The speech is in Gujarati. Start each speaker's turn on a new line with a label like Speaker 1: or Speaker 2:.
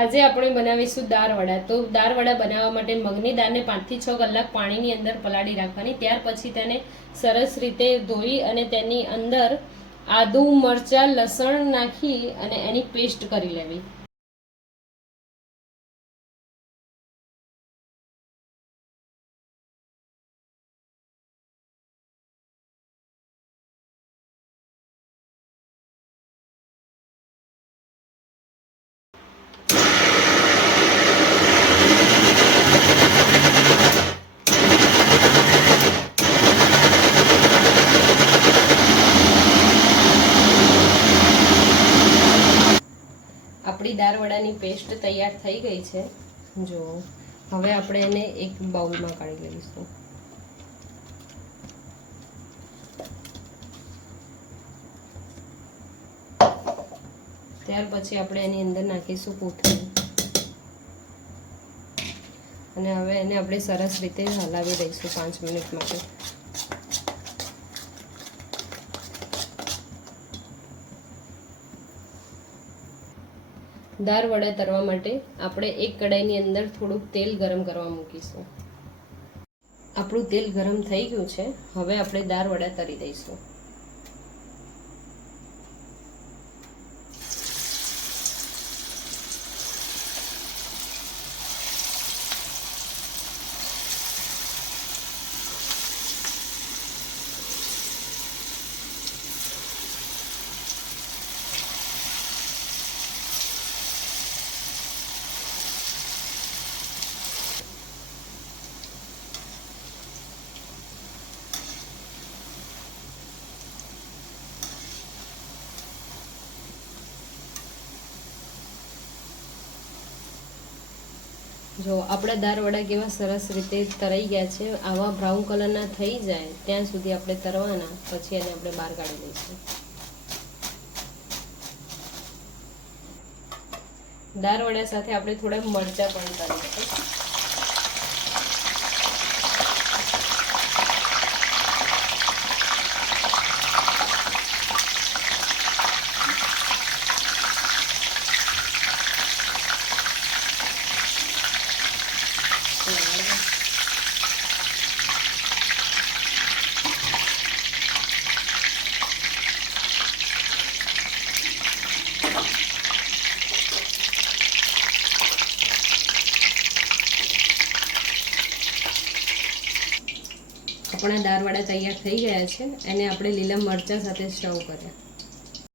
Speaker 1: આજે આપણે બનાવીશું દાળ વડા તો દાળ વડા બનાવવા માટે મગની દાળને પાંચથી છ કલાક પાણીની અંદર પલાળી રાખવાની. ત્યાર પછી તેને સરસ રીતે ધોઈ અને તેની અંદર આદુ, મરચાં, લસણ નાખી અને એની પેસ્ટ કરી લેવી. આપણી દાળ વડાની પેસ્ટ તૈયાર થઈ ગઈ છે. જો, હવે આપણે એને એક બાઉલમાં કાઢી લઈશું. ત્યાર પછી આપણે એની અંદર નાખીશું કોથમીર. અને હવે એને આપણે સરસ રીતે હલાવી દઈશું પાંચ મિનિટ માટે. દાળ વડા તરવા માટે આપણે એક કડાઈની અંદર થોડુંક તેલ ગરમ કરવા મૂકીશું. આપણું તેલ ગરમ થઈ ગયું છે. હવે આપણે દાળ વડા તરી દઈશું. જો આપણા દાળ વડા કેવા સરસ રીતે તરાઈ ગયા છે, આવા બ્રાઉન કલરના થઈ જાય, ત્યાં સુધી આપણે તરવાના, પછી એને આપણે બહાર કાઢી દઈશું દાળ વડા સાથે આપણે થોડા મરચાં પણ કરીશું આપણા દાળવડા તૈયાર થઈ ગયા છે. એને આપણે લીલા મરચાં સાથે સ્ટવ કર્યા.